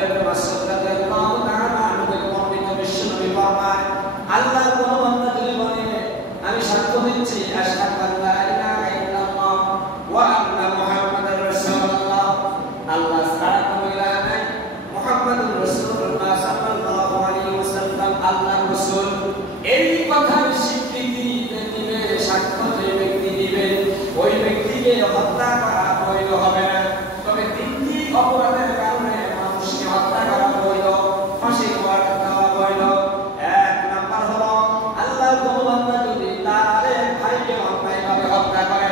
আব্দুল্লাহ ইবনে মাসউদ রাদিয়াল্লাহু তাআলা আনহু বর্ণিত বিশ্বনবী ফরমায় আল্লাহ কোন বান্দা যদি বলে আমি সাক্ষ্য দিচ্ছি আশহাদু আল্লা ইলাহা ইল্লাল্লাহ ওয়া আন্না মুহাম্মাদার রাসূলুল্লাহ আল্লাহ ছাড়া কোনো ইলাহ নাই মুহাম্মাদুর রাসূলুল্লাহ সাল্লাল্লাহু আলাইহি ওয়াসাল্লাম আল্লাহর রাসূল এই কথার স্বীকৃতি দিবে সাক্ষ্য যে ব্যক্তি দিবে ওই ব্যক্তিকে হত্যা করা বৈধ হবে না তবে তিনটি অপরাধের কারণে মানুষকে হত্যা করা বৈধ ফাঁসি দেওয়া বৈধ এক নাম্বার হলো আল্লাহর কোন বান্দা যদি তার ভাইকে অন্যায়ভাবে হত্যা করে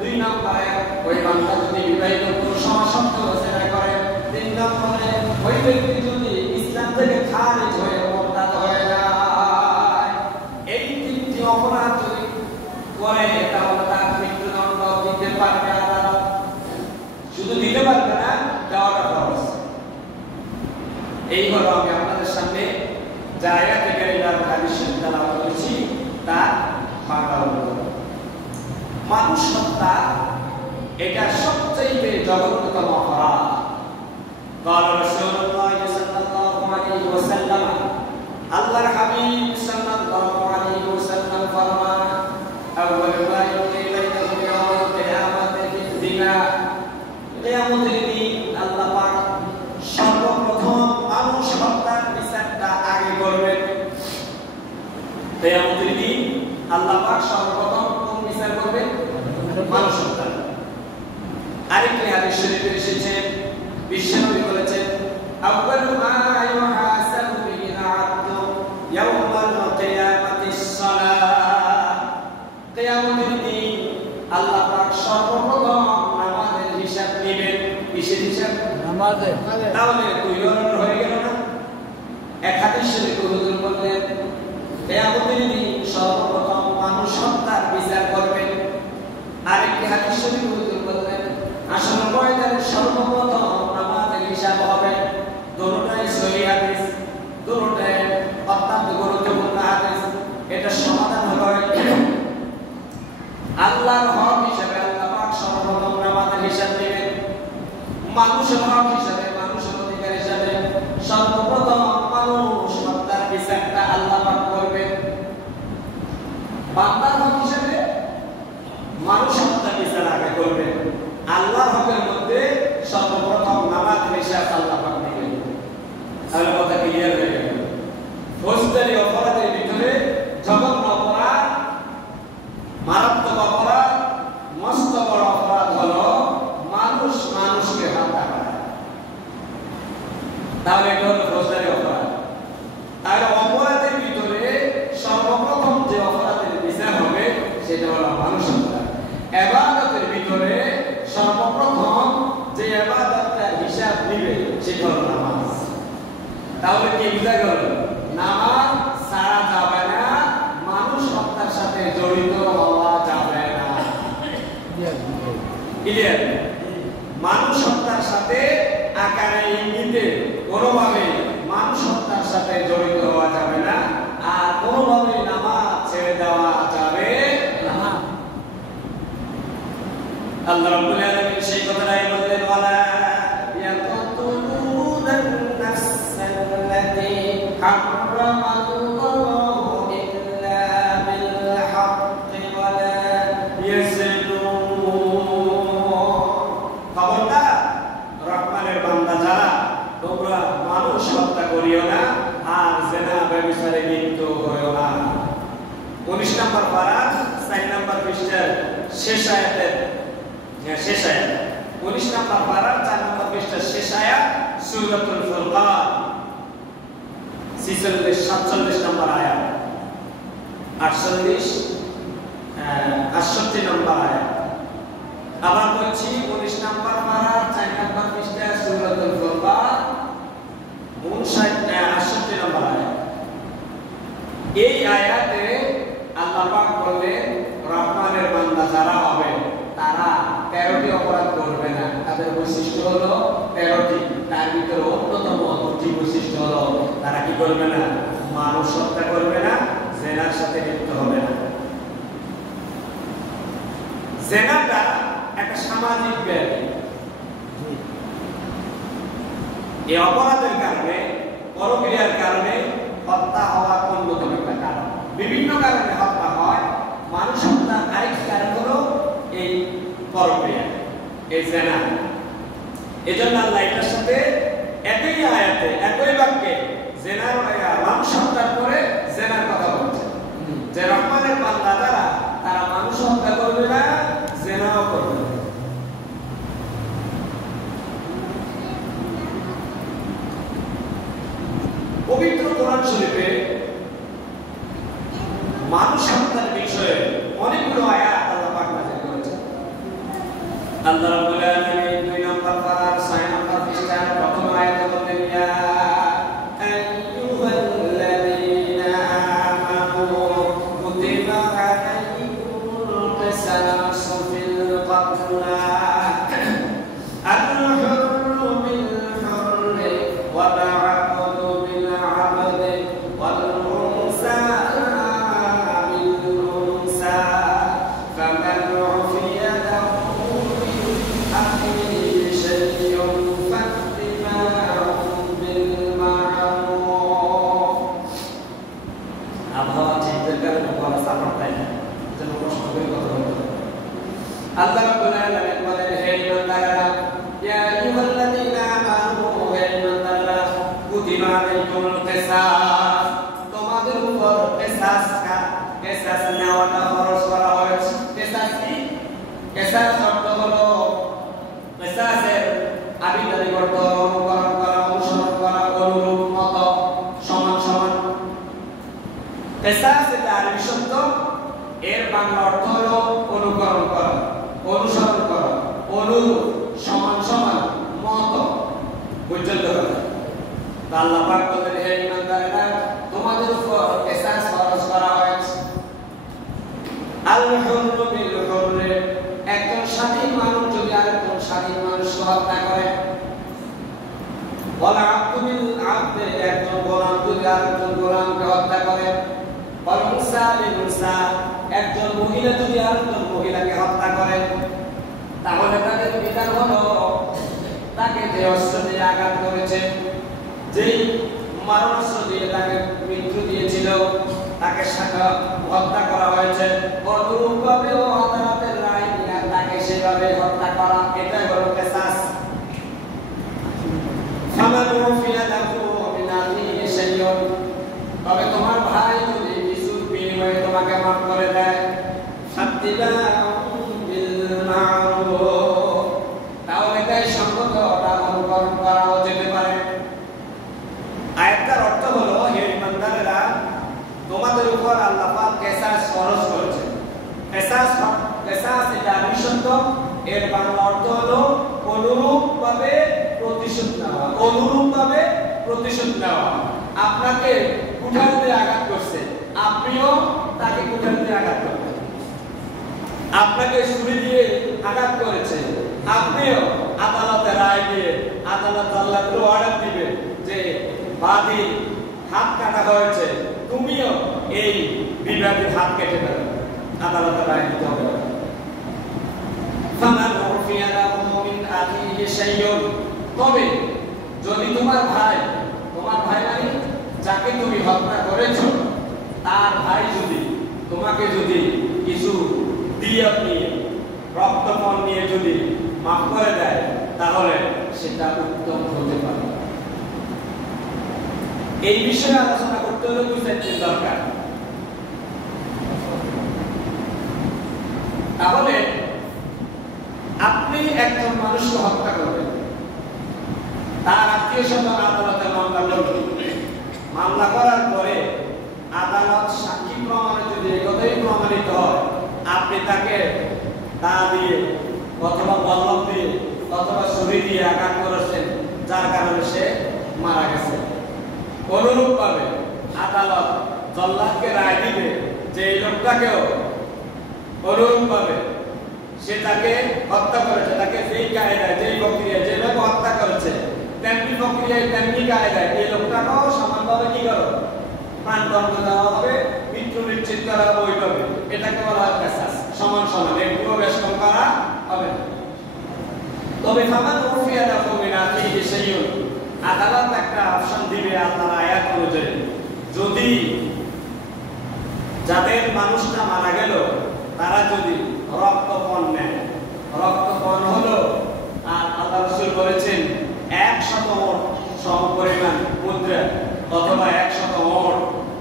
দুই নম্বরে ওই বান্দা যদি বিবাহিত পুরুষ সত্ত্বেও জেনা করে তিন নম্বরে ওই ব্যক্তি যদি ইসলাম থেকে খারিজ হয়ে মুরতাদ হয়ে যায় এই তিনটি অপরাধ যদি করে তাহলে তার মৃত্যুদণ্ড দিতে পারবে আদালত শুধু দিতে পারবে না দেওয়াটা খরচ এই হলো আমি আপনাদের সামনে যা আয়াতে কারিমার হাদিস তেলাওয়াত করেছি তা বাংলা অনুবাদ মানুষ হত্যা এটা সবচেয়ে জঘন্যতম অপরাধ قال رسول الله صلى الله عليه وسلم আল্লাহর হাবিব সাল্লাল্লাহু আলাইহি ওয়াসাল্লাম ফরমান أول ما يقضي بينهم يوم القيامة في الدماء কিয়ামতের দিন আল্লাহ পাক সর্বপ্রথম মানুষ হত্যার বিচারটা আগে করবেন কিয়ামতের দিন আল্লাহ পাক সর্বপ্রথম কোন বিচার করবেন মানুষ হত্যা আরেকটি হাদিস শরীফে এসেছে বিশ্বনবী বলেছেন أول ما يحاسب به العبد يوم القيامة الصلاة কিয়ামতের দিন আল্লাহ পাক সর্বপ্রথম নামাজের হিসাব নেবেন কিসের হিসাব নামাজের তাহলে দুই ধরনের হয়ে গেল না এক হাদিস শরীফে হুজুর বললেন কিয়ামতের দিন সর্বপ্রথম মানুষ হত্যার বিচার করবেন আরেকটি হাদিস শরীফে হুজুর বললেন আসল ময়দানে সর্বপ্রথম নামাজের হিসাব হবে দুটোটাই সহিহ হাদিস দুটোটাই অত্যন্ত গুরুত্বপূর্ণ হাদিস এটা সমাধান হলো আল্লাহর হক হিসেবে আল্লাহ পাক সর্বপ্রথম নামাজের হিসাব নেবেন মানুষের হক হিসেবে মানুষের অধিকার হিসেবে সর্বপ্রথম মানুষ হত্যার বিচারটা আল্লাহ পাক করবেন বান্দার হক হিসেবে মানুষ হত্যার বিচার আগে করবেন আল্লাহর হকের মধ্যে সর্বপ্রথম নামাজের হিসাব আল্লাহ পাক নেবেন তাহলে কথা ক্লিয়ার হয়ে গেল ফৌজদারি অপরাধের ভিতরে জঘন্য অপরাধ মারাত্মক অপরাধ মস্ত বড় অপরাধ হলো মানুষ মানুষকে হত্যা করা তাহলে এটা হলো ফৌজদারি অপরাধ তাহলে অপরাধের ভিতরে সর্বপ্রথম যে অপরাধের বিচার হবে সেটা হলো মানুষ হত্যা ইবাদতের ভিতরে সর্বপ্রথম যে ইবাদতটার হিসাব নেবে সেটা হলো নামাজ তাহলে কি বুঝা গেল নামাজ ছাড়া যাবে না মানুষ হত্যার সাথে জড়িত হওয়া যাবে না ক্লিয়ার মানুষ হত্যার সাথে আকারে ইঙ্গিতে কোনোভাবে মানুষ হত্যার সাথে জড়িত হওয়া যাবে না আর কোনোভাবে নামাজ ছেড়ে দেওয়া যাবে না আল্লাহ রাব্বুল আলামিন সেই কথাটাই বললেন ওয়ালা ইয়াকুতুলুনান নাফসাল্লাতী হারামাল্লাহু ইল্লা বিল হাক্কি ওয়ালা ইয়াজনুন খবরদার রহমানের বান্দা যারা তোমরা মানুষ হত্যা করিও না আর জিনা ব্যভিচারে লিপ্ত হইও না 19 নম্বর পারা 4 নম্বর পৃষ্ঠার শেষ আয়াতের শেষ আয়াত 19 নম্বর পারা 4 নম্বর পৃষ্ঠার শেষ আয়াত সূরাতুল ফুরকান 47 নম্বর আয়াত 68 নম্বর আয়াত আবার বলছি 19 নম্বর পারা 4 নম্বর পৃষ্ঠা সূরাতুল ফুরকান 68 নম্বর আয়াত এই আয়াতে আল্লাহ পাক বলেন রহমানের বান্দা যারা হবে তারা 13টি অপরাধ করবে না তাদের বৈশিষ্ট্য হলো 13টি তার ভিতরে অন্যতম 2টি বৈশিষ্ট্য হলো তারা কি করবে না মানুষ হত্যা করবে না জিনার সাথে লিপ্ত হবে না জিনাটা একটা সামাজিক ব্যাধি এই অপরাধের কারণে, পরক্রিয়ার কারণে হত্যা হওয়ার অন্যতম একটা কারণ। বিভিন্ন কারণে হত্যা হয়, মানুষ হত্যার আরেকটি কারণ হলো এই পরক্রিয়া, এই জিনা। এজন্য আল্লাহ এটার সাথে একই আয়াতে, একই বাক্যে জিনার মানুষ হত্যার পরে জিনার কথা বলছে, যে রহমানের বান্দা তারা মানুষ হত্যা করবে না, জিনাও করবে না। পবিত্র কোরআন শরীফে মানুষ হত্যার বিষয়ে অনেকগুলো আয়াত আল্লাহ পাক নাযিল করেছেন। আল্লাহ রাব্বুল আলামিন 2 নম্বর পারার 6 নম্বর পৃষ্ঠার প্রথম আয়াতে বলেন, ইয়া আইয়ুহাল্লাযীনা আমানু কুতিবা আলাইকুমুল কিসাসু ফিল কাতলা আল-হুররু বিল হুররি ওয়াল আবদু বিল আবদি ওয়াল উনসা বিল উনসা ফামান উফিয়া লাহু মিন আখিহি শাই'উন ফাত্তিবাউন বিল মা'রুফ। আবহাওয়া চেঞ্জের কারণে বলা সাপোর্ট পায় না, যেন কষ্ট করে কথা বলতে। আল্লাহ রাব্বুল আলামিন বলেন, হে ইমানদাররা, ইয়া আইয়ুহাল্লাযীনা আমানু, হে ইমানদাররা, কুতিবা আলাইকুমুল কিসাস, তোমাদের উপর কিসাস নেওয়াটা ফরজ করা হয়েছে। কিসাস কি? কিসাস অর্থ হলো কিসাসের আবিধানিক অর্থ অনুকরণ করা, অনুসরণ করা, অনুরূপ, মত, সমান সমান। কিসাস এটা আরবি শব্দ, এর বাংলা অর্থ হলো অনুকরণ করা, অনুসরণ করা, অনুরূপ, সমান সমান, মত। বুঝছেন তো কথা? আল্লাহ পাক বলেন, হে ইমানদাররা, তোমাদের উপর কিসাস ফরজ করা হয়েছে। আল-হুররু বিল হুররি, একজন স্বাধীন মানুষ যদি আরেকজন স্বাধীন মানুষকে হত্যা করে, ওয়াল আবদু বিল আবদি, একজন গোলাম যদি আরেকজন গোলামকে হত্যা করে, ওয়াল উনসা বিল উনসা, একজন মহিলা যদি আরেকজন মহিলাকে হত্যা করে, তাহলে তাদের বিধান হলো তাকে যে অস্ত্র দিয়ে আঘাত করেছে, যেই মারণাস্ত্র দিয়ে তাকে মৃত্যু দিয়েছিল, তাকে হত্যা করা হয়েছে, অনুরূপভাবে আদালতের রায় নিয়ে তাকে সেভাবে হত্যা করা, এটাই হলো কিসাস। ফামান উফিয়া লাহু মিন আখিহি শাই'উন, তবে তোমার ভাই যদি কিছুর বিনিময়ে তোমাকে মাফ করে দেয়, ফাত্তিবাউন বিল মা'রুফ, তাহলে এটাই সঙ্গত, তা অনুকরণ করাও যেতে পারে। আয়াতটার অর্থ হলো, হে ইমানদারেরা, তোমাদের উপর আল্লাহ পাক কিসাস ফরজ করেছেন। কিসাস এটা আরবি শব্দ, এর বাংলা অর্থ হলো অনুরূপভাবে প্রতিশোধ নেওয়া, অনুরূপভাবে প্রতিশোধ নেওয়া। আপনাকে কুঠার দিয়ে আঘাত করছে, আপনিও তাকে কুঠার দিয়ে আঘাত করবেন। আপনাকে ছুরি দিয়ে আঘাত করেছে, আপনিও আদালতে রায় দিয়ে, আদালত আল্লাহর অর্ডার দিবে যে বাদী হাত কাটা হয়েছে, তুমিও এই বিবাদীর হাত কেটে ফেলো, আদালতে রায় দিতে হবে। ফামান উফিয়া লাহু মিন আখিহি শাই'উন, তবে যদি তোমার ভাই মানে যাকে তুমি হত্যা করেছো, তার ভাই যদি তোমাকে যদি কিছু দিয়ত নিয়ে, রক্তপণ নিয়ে যদি মাফ করে দেয়, তাহলে সেটা উত্তম হতে পারে। এই বিষয়ে আলোচনা করতে হলে 2-4 দিন দরকার। তাহলে আপনি একজন মানুষকে হত্যা করবেন, তার আত্মীয় স্বজন আদালতে মামলা করবে, মামলা করার পরে আদালত সাক্ষী প্রমাণে যদি একথাই প্রমাণিত হয় আপনি তাকে দা দিয়ে অথবা বল্লম দিয়ে অথবা ছুরি দিয়ে আঘাত করেছেন, যার কারণে সে মারা গেছে, অনুরূপভাবে আদালত জল্লাদকে রায় দিবে যে এই লোকটাকেও অনুরূপভাবে সে তাকে হত্যা করেছে, তাকে যেই কায়দায়, যেই প্রক্রিয়ায়, যেভাবে হত্যা করেছে, তেমনি প্রক্রিয়ায়, তেমনি কায়দায় এই লোকটাকেও সমানভাবে কি করো, প্রাণদণ্ড দেওয়া হবে, মৃত্যু নিশ্চিত করা হবে। এটাকে বলা হয় কিসাস, সমান সমান, একটুও বেশ কম করা হবে না। তবে ফামান উফিয়া লাহু মিন আখিহি শাই'উন, আদালত একটা অপশন দিবে আল্লাহর আয়াত অনুযায়ী, যদি যাদের মানুষটা মারা গেল তারা যদি রক্তপণ নেয়, রক্তপণ হলো, আর আল্লাহ রাসূল বলেছেন 100 ওট সমপরিমাণ মুদ্রা অথবা 100 ওট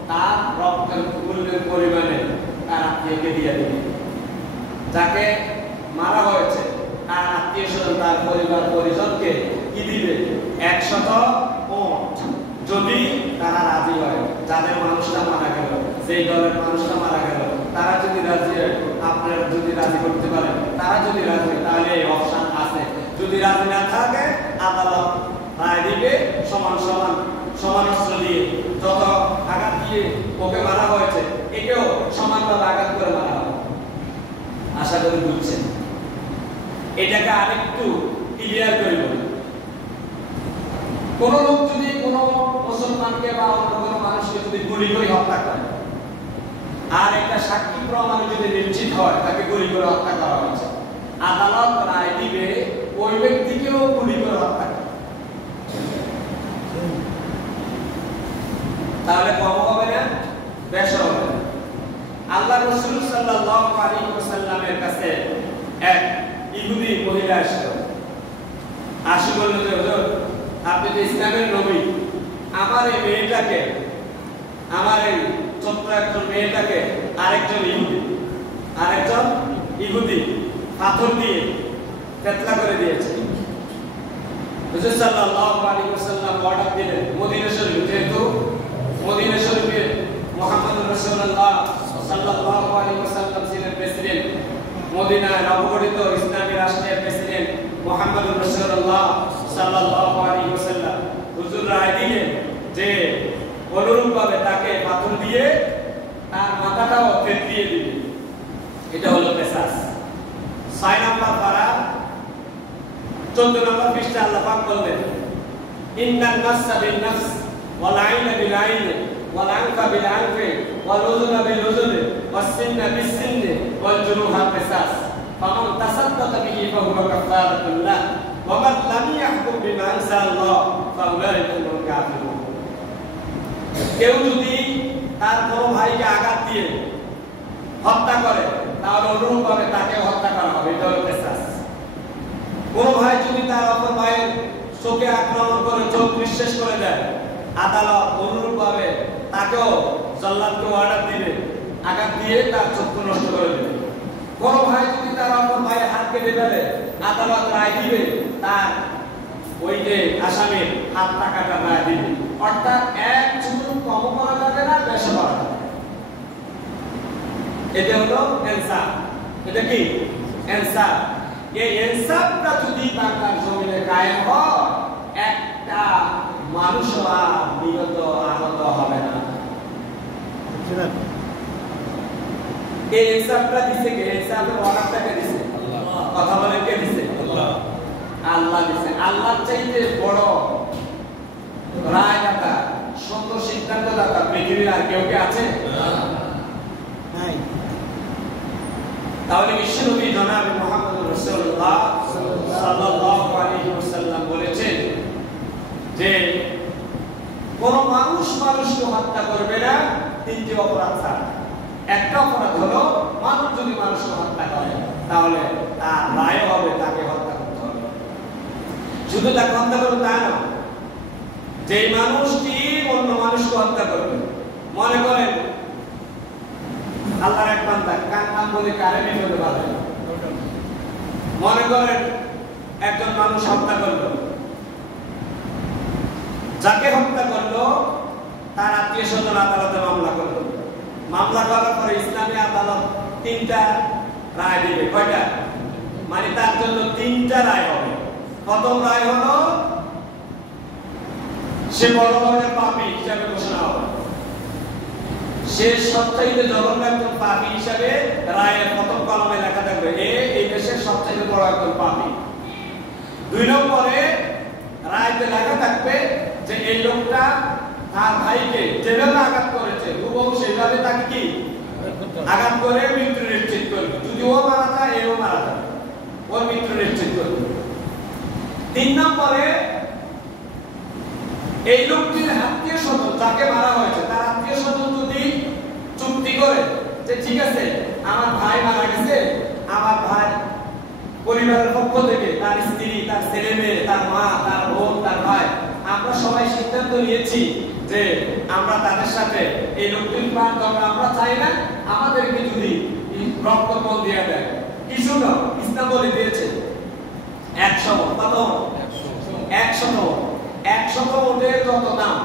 তার রক্তের মূল্যের পরিমাণে তার আত্মীয়কে দিয়ে দেবে। যাকে মারা হয়েছে তার আত্মীয় স্বজন তার পরিবার পরিজনকে কি দিবে? 100 ওট, যদি তারা রাজি হয়। যাদের মানুষটা মারা গেল, সেই দলের মানুষটা মারা গেল, তারা যদি রাজি হয়, আপনারা যদি রাজি করতে পারেন, তারা যদি রাজি হয় তাহলে এই অপশন আছে। যদি রাজি না থাকে আদালত রায় দিবে সমান সমান সমান অস্ত্র দিয়ে, যত আঘাত দিয়ে ওকে মারা হয়েছে একেও সমানভাবে আঘাত করে মারা হবে। আশা করি বুঝছেন। এটাকে আরেকটু ক্লিয়ার করে বলি, কোন লোক যদি কোন মুসলমানকে বা অন্য কোন মানুষকে যদি গুলি করে হত্যা করে, আর একটা সাক্ষী প্রমাণ যদি নিশ্চিত হয় তাকে গুলি করে হত্যা করা হয়েছে, আদালত রায় দিবে ওই ব্যক্তিকেও গুলি করে হত্যা করে। তাহলে কম হবে না, বেশ হবে না। আল্লাহ রাসূল সাল্লাল্লাহু আলাইহি ওয়াসাল্লামের কাছে এক ইহুদি মহিলা আসলো, আসি বলল যে হুজুর, আপনি তো ইসলামের নবী, আমার এই মেয়েটাকে, আমার এই ছোট্ট একজন মেয়েটাকে আরেকজন ইহুদি পাথর দিয়ে পেতলা করে দিয়েছে। হুজুর সাল্লাল্লাহু আলাইহি ওয়াসাল্লাম অর্ডার দিলেন, মদিনা শরীফ, যেহেতু মদিনা শরীফে মুহাম্মদুর রাসূলুল্লাহ সাল্লাল্লাহু আলাইহি ওয়াসাল্লাম ছিলেন প্রেসিডেন্ট, মদিনায় নবগঠিত ইসলামী রাষ্ট্রের প্রেসিডেন্ট মুহাম্মদুর রাসূলুল্লাহ সাল্লাল্লাহু আলাইহি ওয়াসাল্লাম হুজুর রায় দিলেন যে অনুরূপভাবে তাকে পাথর দিয়ে তার মাথাটাও ফেট দিয়ে দিবে। এটা হলো কিসাস। 6 নম্বর পারা 14 নম্বর পৃষ্ঠা আল্লাহ পাক বললেন, ইন্নান নাফসা বিন নাফস ওয়াল আইনা বিল আইনি ওয়াল আনফা বিল আনফি ওয়াল উযুনা বিল উযুনি ওয়াস সিন্না বিস সিন্নি ওয়াল জুরুহা কিসাস ফামান তাসাদ্দাকা বিহি ফাহুয়া কাফারাতুন লাহ ওয়া মান লাম ইয়াহকুম বিমা আনজালাল্লাহ ফাউলাইকা হুমুল কাফিরুন। কেউ যদি তার বড় ভাইকে আঘাত দিয়ে হত্যা করে তাহলে অনুরূপভাবে তাকে হত্যা করা হবে, এটা হলো কিসাস। কোন ভাই যদি তার অপর ভাইয়ের চোখে আক্রমণ করে চোখ নিঃশেষ করে দেয়, আদালত অনুরূপভাবে তাকেও জল্লাদকে অর্ডার দিবে, আঘাত দিয়ে তার চক্ষু নষ্ট করে দেবে। কোন ভাই যদি তার অপর ভাইয়ের হাত কেটে ফেলে, আদালত রায় দিবে তার ওই যে আসামির হাতটা কাটার রায় দিবে। অর্থাৎ এক চুল কম করা যাবে না, বেশি করা যাবে। এটা হলো ইনসাফ। এটা কি ইনসাফ? এই ইনসাফটা যদি বাংলার জমিনে কায়েম হয়, একটা মানুষ আর বিগত আহত হবে না। এই ইনসাফটা দিছে কে? ইনসাফের অর্ডারটাকে দিছে আল্লাহ। কথা বলেন, কে দিছে? আল্লাহ। আল্লাহ দিছে। আল্লাহর চাইতে বড় রায়দাতা, সত্য সিদ্ধান্তদাতা পৃথিবীর আর কেউ কি আছে? নাই। তাহলে বিশ্বনবী জনাব মুহাম্মদুর রাসূলুল্লাহ সাল্লাল্লাহু আলাইহি ওয়াসাল্লাম বলেছেন যে কোন মানুষ মানুষকে হত্যা করবে না তিনটি অপরাধ ছাড়া। একটা অপরাধ হলো মানুষ যদি মানুষকে হত্যা করে তাহলে তার রায় হবে তাকে হত্যা করতে হবে। শুধু তাকে হত্যা করবে তা না, যে মানুষটি অন্য মানুষকে হত্যা করবে, মনে করেন আল্লাহর এক বান্দা কান বলে কারে বিপদে বাঁধে, মনে করেন একজন মানুষ হত্যা করলো, যাকে হত্যা করলো তার আত্মীয় স্বজন আদালতে মামলা করলো। মামলা করার পরে ইসলামী আদালত 3টা রায় দিবে। কয়টা? মানে তার জন্য 3টা রায় হবে। প্রথম রায় হলো সে বড় ধরনের পাপী হিসাবে ঘোষণা হবে, সে সবচাইতে জঘন্য একজন পাপী হিসাবে রায়ের প্রথম কলমে লেখা থাকবে, এই দেশের সবচাইতে বড় একজন পাপী। 2 নম্বরে রায়তে লেখা থাকবে যে এই লোকটা তার ভাইকে যেভাবে আঘাত করেছে হুবহু সেভাবে তাকে কি আঘাত করে মৃত্যু নিশ্চিত করবে। যদি ও মারা যায় এও মারা যাবে, ওর মৃত্যু নিশ্চিত করবে। 3 নম্বরে এই লোকটির আত্মীয় স্বজন যাকে মারা হয়েছে তার আত্মীয় স্বজন যদি চুক্তি করে যে ঠিক আছে আমার ভাই মারা গেছে, আমার ভাই পরিবারের পক্ষ থেকে তার স্ত্রী, তার ছেলে মেয়ে, তার মা, তার বোন, তার ভাই, আমরা সবাই সিদ্ধান্ত নিয়েছি যে আমরা তাদের সাথে এই লোকটির প্রাণ দণ্ড আমরা চাই না, আমাদেরকে যদি রক্তপণ দিয়ে দেয়। কিছু না, ইসলাম বলে দিয়েছে 100 কত? 100 ওটের যত দাম,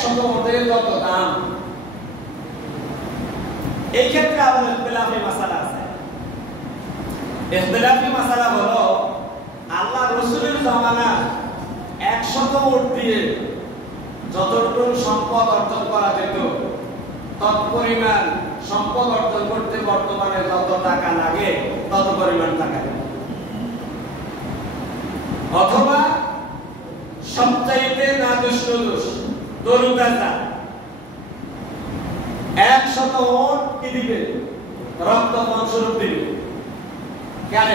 100 ওটের যত দাম। এই ক্ষেত্রে আবার ইখতিলাফি মাসালা আছে। ইখতিলাফি মাসালা হলো আল্লাহ রাসূলের জামানা 100 ওট দিয়ে যতটুকু সম্পদ অর্জন করা যেত তৎপরিমাণ সম্পদ অর্জন করতে বর্তমানে যত টাকা লাগে তত পরিমাণ টাকা লাগে। অথবা সবচাইতে নাদুষ্ট দোষ দরুদাতা 100 ওট কি দিবে? রক্তপণ স্বরূপ দিবে। কেন?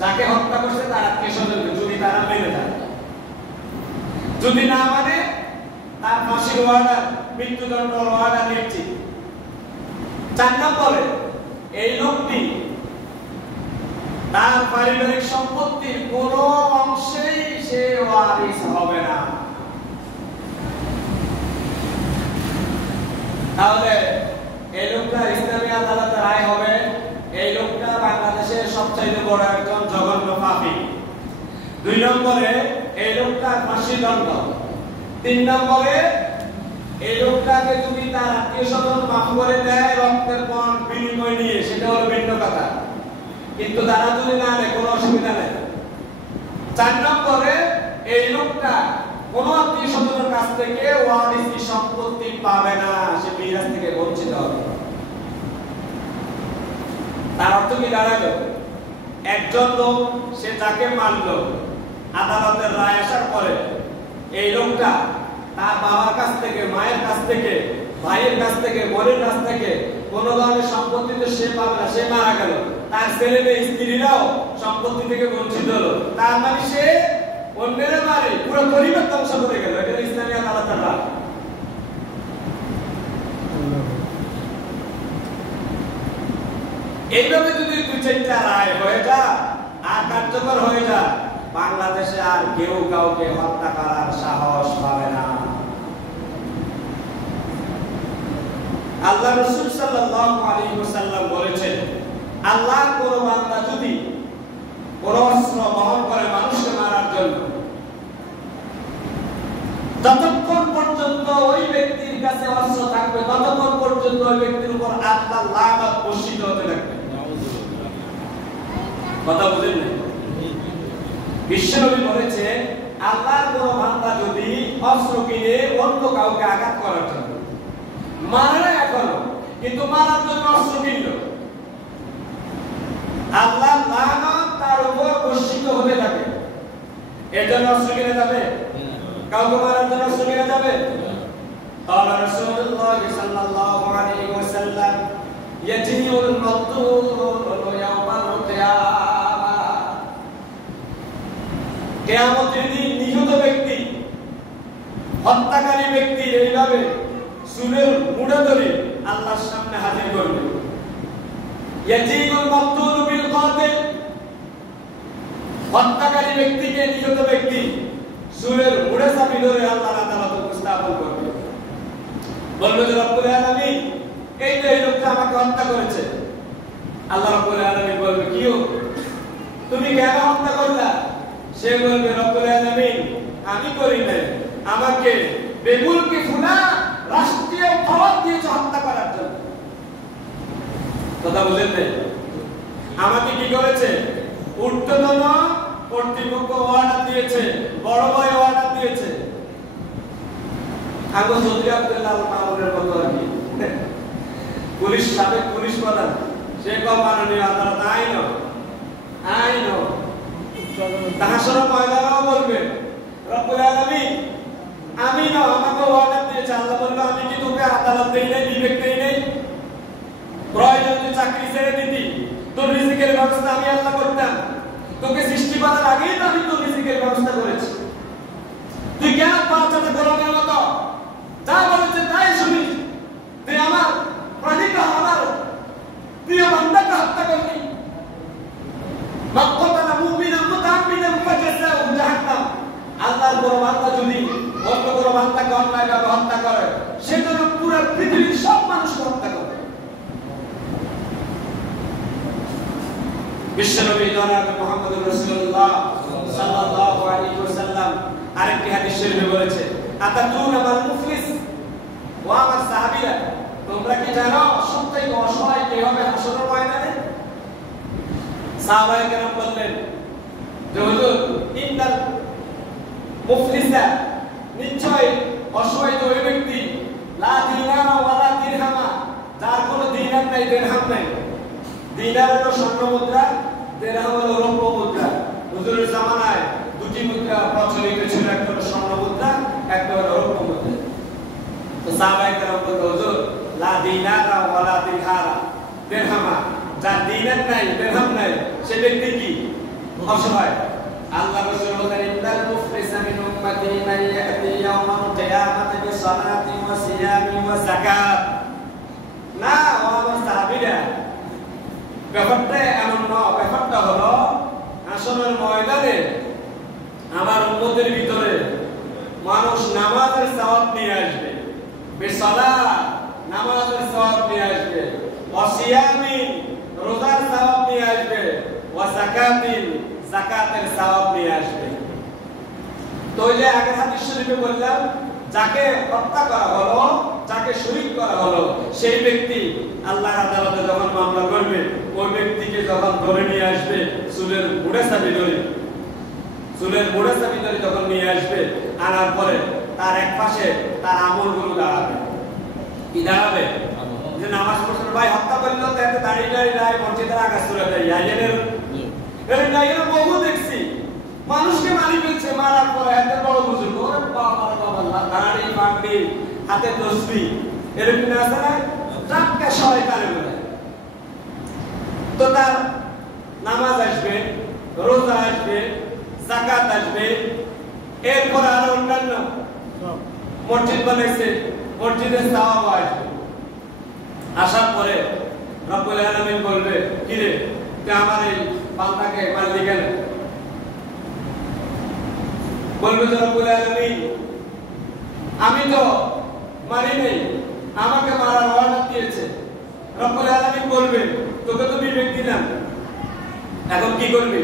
যাকে হত্যা করছে তার আত্মীয়স্বজনকে, যদি তারা মেনে যায়। যদি না মানে তার ফাঁসির ওয়ার্ডার, মৃত্যুদণ্ড ওয়ার্ডার নিশ্চিত। 4 নম্বরে এই লোকটি তার পারিবারিক সম্পত্তির কোন অংশেই সে ওয়ারিস হবে না। তাহলে এই লোকটা ইসলামী আদালতে রায় হবে এই লোকটা বাংলাদেশের সবচেয়ে বড় একজন জঘন্য পাপী। 2 নম্বরে এই লোকটা ফাঁসি দণ্ড। 3 নম্বরে এই লোকটাকে যদি তার আত্মীয়স্বজন মাফ করে দেয় রক্তের পণ বিনিময় নিয়ে, সেটা হলো ভিন্ন কথা, কিন্তু তারা যদি না নেয় কোনো অসুবিধা নেই। 4 নম্বরে এই লোকটা কোন আত্মীয়স্বজনের কাছ থেকে ওয়ারিসি সম্পত্তি পাবে না, সে মিরাস থেকে বঞ্চিত হবে। তার অর্থ কি দাঁড়ালো? একজন লোক সে যাকে মারলো, আদালতের রায় আসার পরে এই লোকটা তার বাবার কাছ থেকে, মায়ের কাছ থেকে, ভাইয়ের কাছ থেকে, বোনের কাছ থেকে কোন ধরনের সম্পত্তি তো সে পাবে না, সে মারা গেল। তার ছেলে মেয়ে স্ত্রীরাও সম্পত্তি থেকে বঞ্চিত হলো। তার মানে সে অন্যের মারে পুরো পরিবার ধ্বংস করে গেল। এটা ইসলামী আদালতের রায়। এইভাবে যদি 2-4টা রায় হয়ে যায় আর কার্যকর হয়ে যায়, বাংলাদেশে আর কেউ কাউকে হত্যা করার সাহস পাবে না। আল্লাহ রাসূল সাল্লাল্লাহু আলাইহি ওয়াসাল্লাম বলেছেন, আল্লাহর কোন বান্দা যদি কোন অস্ত্র বহন করে মানুষকে মারার জন্য, যতক্ষণ পর্যন্ত ওই ব্যক্তির কাছে অস্ত্র থাকবে ততক্ষণ পর্যন্ত ওই ব্যক্তির উপর আল্লাহর লানত বর্ষিত হতে থাকবে। কথা বুঝেন না? বিশ্বনবী বলেছে, আল্লাহর কোন বান্দা যদি অস্ত্র কিনে অন্য কাউকে আঘাত করার জন্য, মারে না এখনো, কিন্তু মারার জন্য অস্ত্র কিনল, আল্লাহর লানত তার উপর বর্ষিত হতে থাকে। এর জন্য অস্ত্র কিনে যাবে? কাউকে মারার জন্য অস্ত্র কিনে যাবে? قال رسول الله صلى الله عليه وسلم يجيء المقتول يوم القيامة কিয়ামতের দিন নিহত ব্যক্তি, হত্যাকারী ব্যক্তি এইভাবে চুলের মুড়া ধরে আল্লাহর সামনে হাজির করবে। ইয়াজিউল মাকতুল বিল কাতিল, হত্যাকারী ব্যক্তিকে নিহত ব্যক্তি চুলের মুড়া চাপি ধরে আল্লাহর আদালতে উপস্থাপন করবে। বলবে যে রব্বুল আলামিন, এই যে এই লোকটা আমাকে হত্যা করেছে। আল্লাহ রব্বুল আলামিন বলবে, কিও তুমি কেন হত্যা করলা? সে বলবে, রব্বুল আলামিন আমি করি নাই, আমাকে বেগুলকে ফুলা রাষ্ট্রীয় খবর দিয়েছে হত্যা করার জন্য। কথা বুঝেন নাই? আমাকে কি করেছে? ঊর্ধ্বতন কর্তৃপক্ষ অর্ডার দিয়েছে, বড় ভাই অর্ডার দিয়েছে। আগে চৌধুরী আব্দুল্লাহ মামুনের মতো আর কি, পুলিশ সাবেক পুলিশ প্রধান, সে কম মাননীয় আদালত আইন তাহাসর ময়দানও বলবে, রব্বুল আলামিন আমি না, আমাকে অর্ডার দিয়েছে। আল্লাহ বলবে, আমি কি তোকে আদালত দেই নাই, বিবেক দেই নাই? প্রয়োজন তুই চাকরি ছেড়ে দিতি, তোর রিজিকের ব্যবস্থা আমি আল্লাহ করতাম। তোকে সৃষ্টি করার আগেই তো আমি তোর রিজিকের ব্যবস্থা করেছি। তুই বিশ্বনবী জনাব মুহাম্মদুর রাসূলুল্লাহ সাল্লাল্লাহু আলাইহি ওয়াসাল্লাম আরেকটি হাদিস শরীফে বলেছে, আতাতুনা মাল মুফলিস, ও আমার সাহাবীরা তোমরা কি জানো সবথেকে অসহায় কে হবে হাসরের ময়দানে? সাহাবায়ে কেরাম বললেন যে হুজুর, ইন্নাল মুফলিসা, নিশ্চয় অসহায় ওই ব্যক্তি, লা দিনারা ওয়ালা দিরহামা, যার কোনো দিনার নাই দিরহাম নাই। দিনার হলো স্বর্ণ মুদ্রা, দিরহাম হলো রৌপ্য মুদ্রা। হুজুরের জামানায় দুটি মুদ্রা প্রচলিত ছিল, একটা হলো স্বর্ণ মুদ্রা, একটা হলো রৌপ্য মুদ্রা। তো সাহাবায়ে কেরাম বললেন, হুজুর, লা দিনারা ওয়ালা দিরহামা, যার দিনার নাই দিরহাম নাই সে ব্যক্তি কি? অসহায়। আল্লাহ রাসূল বলেন, ইন্নাল মুফলিসা মিন উম্মতি মান ইয়াতি ইয়াওমাল কিয়ামাতি বিসালাতি ওয়া সিয়ামি ওয়া যাকাত। না, ও আমার সাহাবীরা, ব্যাপারটা এমন নয়। ব্যাপারটা হলো হাসরের ময়দানে আমার উম্মতের ভিতরে মানুষ নামাজের সওয়াব নিয়ে আসবে, বিসালাত নামাজের সওয়াব নিয়ে আসবে, ওয়া সিয়ামিন রোজার সওয়াব নিয়ে আসবে, ওয়া যাকাতিন যাকাতের সওয়াব নিয়ে আসবে। তো ওই যে আগের হাদিস শরীফে বললাম, যাকে হত্যা করা হলো, যাকে শহীদ করা হলো, সেই ব্যক্তি আল্লাহর আদালতে যখন মামলা করবে, ওই ব্যক্তিকে যখন ধরে নিয়ে আসবে, চুলের মুড়ে চাবি ধরে যখন নিয়ে আসবে, আনার পরে তার এক পাশে তার আমলগুলো দাঁড়াবে। কি দাঁড়াবে? যে নামাজ পড়ছে ভাই, হত্যা করলো, তাতে দাঁড়িয়ে নাই, মসজিদের আকাশ তুলে দেয়, বহু দেখছি মানুষকে মারি ফেলছে, মারার পরে এত বড় বুজুর্গ, ওরে বাবা বাবা, দাঁড়ি পাগড়ি হাতে তসবিহ, এরকম আছে না, টাটকা শয়তানে বলে। তো তার নামাজ আসবে, রোজা আসবে, যাকাত আসবে, এরপর আরো অন্যান্য মসজিদ বানাইছে, মসজিদের সওয়াব আসবে। আসার পরে রব্বুল আলামিন বলবে, কি রে তুই আমার এই বান্দাকে মারলি কেন? বলবে যে রব্বুল আলামিন, আমি তো মারি নাই, আমাকে মারার অর্ডার দিয়েছে। রব্বুল আলামিন বলবে, তোকে তো বিবেক দিলাম, এখন কি করবি?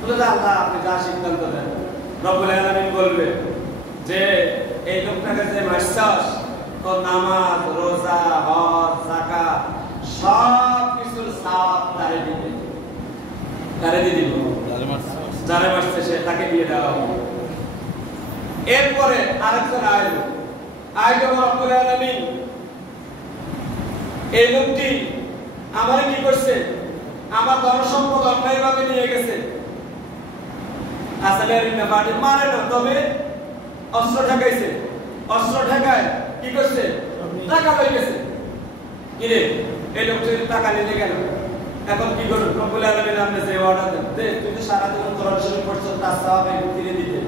বলে আল্লাহ আপনি যা সিদ্ধান্ত দেন। রব্বুল আলামিন বলবে যে এই লোকটাকে যে মারছস, তোর নামাজ, রোজা, হজ, যাকাত সব কিছুর সওয়াব তারে দিবে। তারে দিয়ে দিব, যারে মারছে সে তাকে দিয়ে দেওয়া হবে। এরপরে আরেকজন আইলো রব্বুল আলামিন, এই লোকটি আমারে কি করছে? আমার ধন সম্পদ অন্যায়ভাবে নিয়ে গেছে। আসলে বাড়ি মারে না, তবে অস্ত্র ঠেকাইছে। অস্ত্র ঠেকায় কি করছে? টাকা লই গেছে। কি রে, এই লোকটি টাকা নিতে গেল, এখন কি করব? রব্বুল আলামিন আপনি যে অর্ডার দেন, দে তুই তো সারা জীবন কোরআন শরীফ পড়ছস, তার সওয়াব ফিরে দিতে।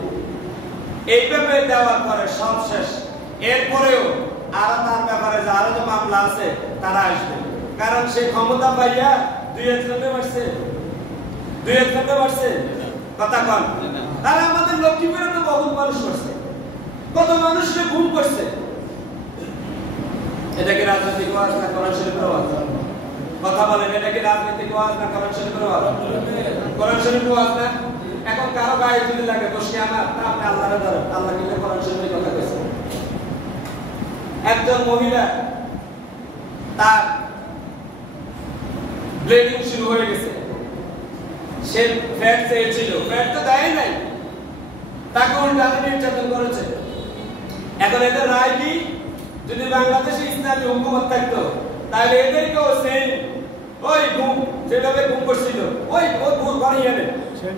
এইভাবে দেওয়ার পরে সব শেষ। এরপরেও আর তার ব্যাপারে যারা তো মামলা আছে তারা আসবে, কারণ সে ক্ষমতা পাইয়া দুই একজনকে মারছে। কথা কন, আর আমাদের লক্ষ্মীপুরে তো বহুত মানুষ করছে, কত মানুষকে গুম করছে। এটা কি রাজনৈতিক ওয়াজ না কোরআন শরীফের ওয়াজ? কথা বলেন, এটা কি রাজনৈতিক ওয়াজ না কোরআন শরীফের ওয়াজ? কোরআন শরীফের ওয়াজ না। এখন কারো গায়ে যদি লাগে দোষ কি আমার? না, আপনি আল্লাহরে ধরেন, আল্লাহ কিন্তু কোরআন শরীফের কথা কইছে। একজন মহিলা তার ব্লিডিং শুরু হয়ে গেছে, সে ফ্যাট চেয়েছিল, ফ্যাট তো দেয় নাই, তাকে উল্টা নির্যাতন করেছে। এখন এদের রায় কি? যদি বাংলাদেশে ইসলামী হুকুমত থাকতো তাহলে এদেরকেও সেই ওই গুম যেভাবে গুম করছিল ওই গুম করিয়ে নেয়, সেম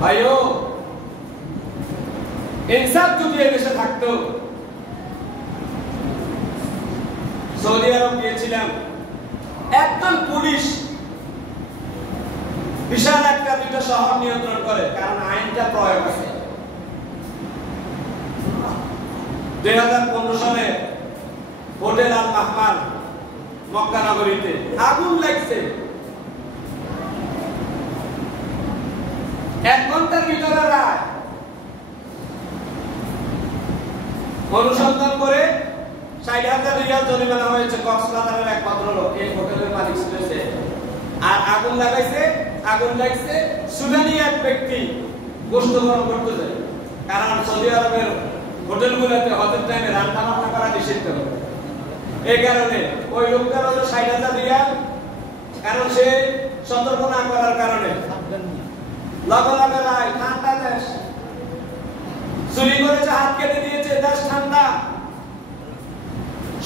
ভাইও। ইনসাফ যদি এদেশে থাকতো। সৌদি আরব গিয়েছিলাম, একজন পুলিশ বিশাল একটা দুইটা শহর নিয়ন্ত্রণ করে, কারণ আইনটা প্রয়োগ আছে। 2015 সালে হোটেল আল মাহমার মক্কা নগরীতে আগুন লাগছে, 1 ঘন্টার ভিতরে রায়। অনুসন্ধান করে 60,000 রিয়াল জরিমানা হয়েছে কক্সবাজারের এক ভদ্রলোক, এই হোটেলের মালিক ছিল। আর আগুন লাগছে সুদানি এক ব্যক্তি গোশত গরম করতে যায়। কারণ সৌদি আরবের হোটেলগুলোতে হজের টাইমে রান্না বান্না করা নিষিদ্ধ। এই কারণে ওই লোকটার হলো ৬০,০০০ রিয়াল, কারণ সে সতর্ক না করার কারণে। লগে রায় ঠান্ডা দেশ, চুরি করেছে, হাত কেটে দিয়েছে, দেশ ঠান্ডা।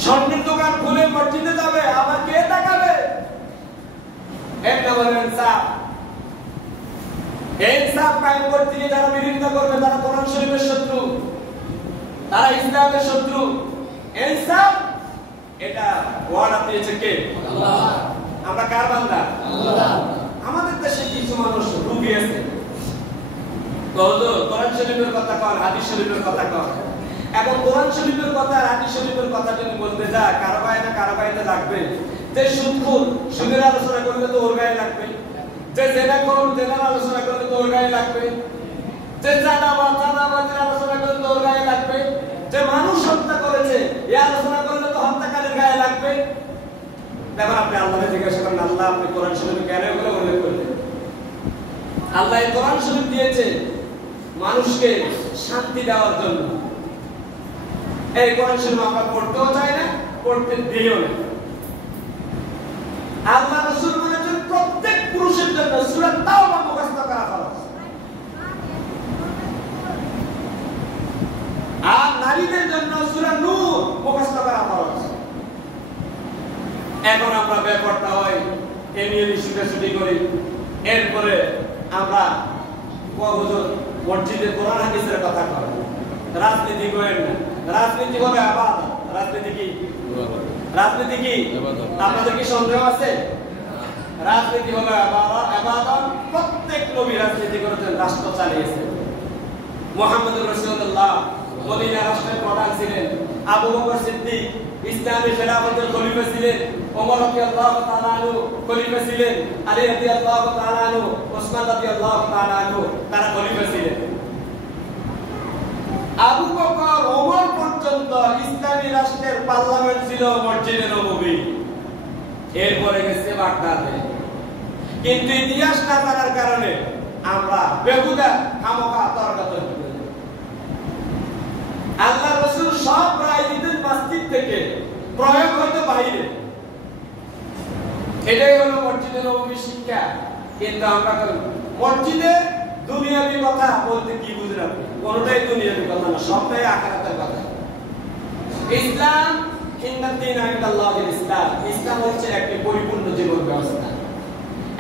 স্বর্ণের দোকান খুলে মসজিদে যাবে, আবার কে তাকাবে? একটা বলেন ইনসাফ। ইনসাফ কায়েম করতে গিয়ে যারা বিরোধিতা করবে তারা কোরআন শরীফের শত্রু, তারা ইসলামের শত্রু। ইনসাফ এটা ওয়ার্ড দিয়েছে কে? আল্লাহ। আমরা কার বান্দা? আল্লাহ। আমাদের দেশে কিছু মানুষ রুগী আছে, কোরআন শরীফের কথা কর, হাদিস শরীফের কথা কর। এখন কোরআন শরীফের কথা আর হাদিস শরীফের কথা যদি বলতে যা কারো গায়ে লাগবে। যে সুদখোর, সুদের আলোচনা করলে তো ওর গায়ে লাগবে। যে জেনাখোর, জেনার আলোচনা করলে তো ওর গায়ে লাগবে। যে চাঁদাবাজের আলোচনা করলে তো ওর গায়ে লাগবে। যে মানুষ হত্যা করেছে এই আলোচনা করলে তো হত্যাকারীর গায়ে লাগবে। দেখুন, আপনি আল্লাহকে জিজ্ঞাসা করেন, আল্লাহ আপনি কোরআন শরীফে কেন এগুলো উল্লেখ করলেন? আল্লাহ এই কোরআন শরীফ দিয়েছে মানুষকে শান্তি দেওয়ার জন্য। এই কোরআন শরীফ আমরা পড়তেও চাই না, পড়তে দিও না। আল্লাহ রাসূল বলেছেন প্রত্যেক পুরুষের জন্য সূরা তাওবা মুখস্থ করা ফরজ, আর নারীদের জন্য সূরা নূর মুখস্থ করা ফরজ। এখন আমরা ব্যাপারটা হয় এমনি ছুটাছুটি করি, এরপরে আমরা হুজুর মসজিদে কোরআন হাদিসের কথা কই, রাজনীতি করেন না। রাজনীতি হবে আবাদ। রাজনীতি কি? রাজনীতি কি? আপনাদের কি সন্দেহ আছে? রাজনীতি হবে আবাদত। প্রত্যেক নবী রাজনীতি করেছেন, রাষ্ট্র চালিয়েছেন। মুহাম্মদুর রাসূলুল্লাহ মদিনা রাষ্ট্রের প্রধান ছিলেন। আবু বকর সিদ্দিক ইসলামী খেলাফতের খলিফা ছিলেন। ওমর রাদিয়াল্লাহু তাআলা আনহু খলিফা ছিলেন। আলী রাদিয়াল্লাহু তাআলা আনহু, ওসমান রাদিয়াল্লাহু তাআলা আনহু তারা খলিফা ছিলেন। আবু বকর ওমর পর্যন্ত ইসলামী রাষ্ট্রের পার্লামেন্ট ছিল মসজিদে নববী, এরপরে গেছে বাগদাদে। কিন্তু ইতিহাস না জানার কারণে আমরা বেহুদা খামোখা তর্কাতর্কি করি। আল্লাহ রাসূল সব রায় দিতেন মসজিদ থেকে, প্রয়োগ হতো বাইরে। এটাই হলো মসজিদে নববীর শিক্ষা। কিন্তু আমরা মসজিদে দুনিয়াবি কথা বলতে কি বুঝেন আপনি? কোনটাই দুনিয়াবি কথা না, সবটাই আখিরাতের কথা। ইসলাম ইন্নাদ-দীন ইনদাল্লাহিল ইসলাম, ইসলাম হচ্ছে একটি পরিপূর্ণ জীবন ব্যবস্থা।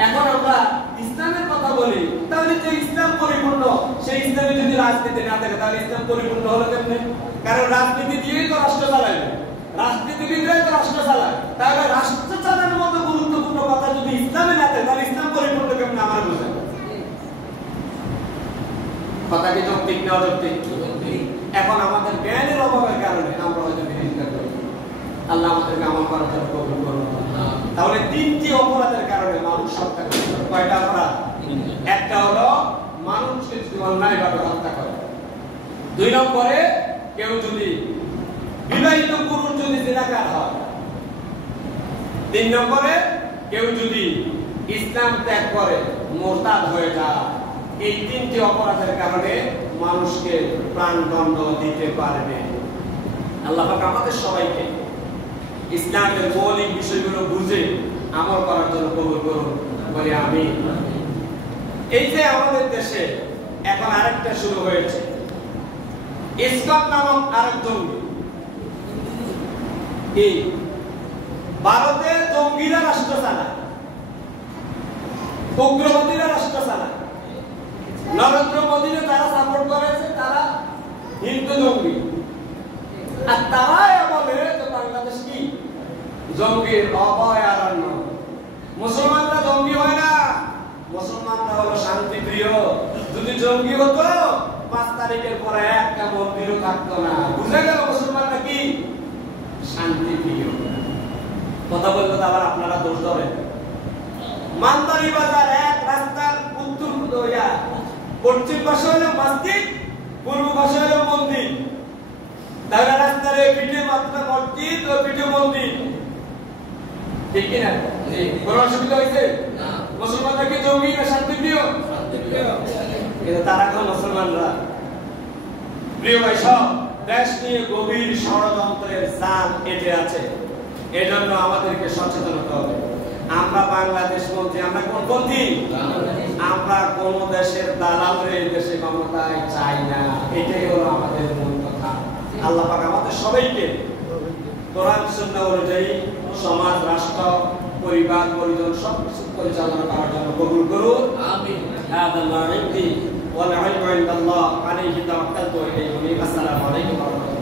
এখন আমরা ইসলামের কথা বলি, তাহলে যে ইসলাম পরিপূর্ণ, সেই ইসলামে যদি রাজনীতি না থাকে তাহলে ইসলাম পরিপূর্ণ হলো কেমনে? কারণ রাজনীতি দিয়েই তো রাষ্ট্র চালাবে, রাজনীতিবিদরাই তো রাষ্ট্র চালায়। তাহলে রাষ্ট্র চালানোর মতো গুরুত্বপূর্ণ কথা যদি ইসলামে না থাকে তাহলে ইসলাম পরিপূর্ণ কেমনে আমার বোঝা? কথা কি যৌক্তিক না অযৌক্তিক? এখন আমাদের জ্ঞানের অভাবের কারণে আমরা হয়তো বিরোধিতা করি। আল্লাহ আমাদেরকে আমল করার জন্য কবুল করুন। তাহলে তিনটি অপরাধের কারণে মানুষ হত্যা করে। কয়টা অপরাধ? একটা হলো মানুষকে অন্যায়ভাবে হত্যা করে। 2 নম্বরে কেউ যদি বিবাহিত পুরুষ যদি জিনাকার হয়। 3 নম্বরে কেউ যদি ইসলাম ত্যাগ করে মুরতাদ হয়ে যায়। এই তিনটি অপরাধের কারণে মানুষকে প্রাণদণ্ড দিতে পারবে। আল্লাহ পাক আমাদের সবাইকে ইসলামের মৌলিক বিষয়গুলো বুঝে আমল করার জন্য কবুল করুন, বলি আমিন। এই যে আমাদের দেশে এখন আরেকটা শুরু হয়েছে, ইসকন নামক আরেক জঙ্গি। এই ভারতের জঙ্গিরা রাষ্ট্র চালায়, উগ্রবাদীরা রাষ্ট্র চালায়। নরেন্দ্র মোদীকে তারা সাপোর্ট করেছে, তারা হিন্দু জঙ্গি। আর তারাই বলে যে বাংলাদেশ কি জঙ্গির অভয়ারণ্য। মুসলমানরা জঙ্গি হয় না, মুসলমানরা হলো শান্তি প্রিয়। যদি জঙ্গি হতো 5 তারিখের পরে একটা মন্দিরও থাকতো না। বুঝে গেল মুসলমানরা কি শান্তি প্রিয়। কথা বলতে আবার আপনারা দোষ ধরেন। মানতারি বাজার এক রাস্তার উত্তর পশ্চিম পাশে হলো মসজিদ, পূর্ব পাশে হলো মন্দির। তাহলে রাস্তার এই পিঠে মাত্র মসজিদ ও পিঠে মন্দির, ঠিক কি না? কোনো অসুবিধা হয়েছে? মুসলমানরা কি জঙ্গি না শান্তিপ্রিয়? কিন্তু তারা কোন মুসলমানরা? প্রিয় ভাই, সব দেশ নিয়ে গভীর ষড়যন্ত্রের জাল এঁটে আছে। এজন্য আমাদেরকে সচেতন হতে হবে। আমরা বাংলাদেশ বলছি, আমরা কোন পন্থী? আমরা কোন দেশের দালালরে দেশে ক্ষমতায় চাই না, এটাই হলো আমাদের মূল কথা। আল্লাহ পাক আমাদের সবাইকে কোরআন সুন্নাহ অনুযায়ী সমাজ, রাষ্ট্র, পরিবার, পরিজন সব কিছু পরিচালনা করার জন্য কবুল করুন। আমিন। হাদা মা ইনদি ওয়াল ইলমু ইনদাল্লাহ আলাইহি তাওয়াক্কালতু ওয়া ইলাইহি উনীব। আসসালামু আলাইকুম ওয়া রাহমাতুল্লাহ।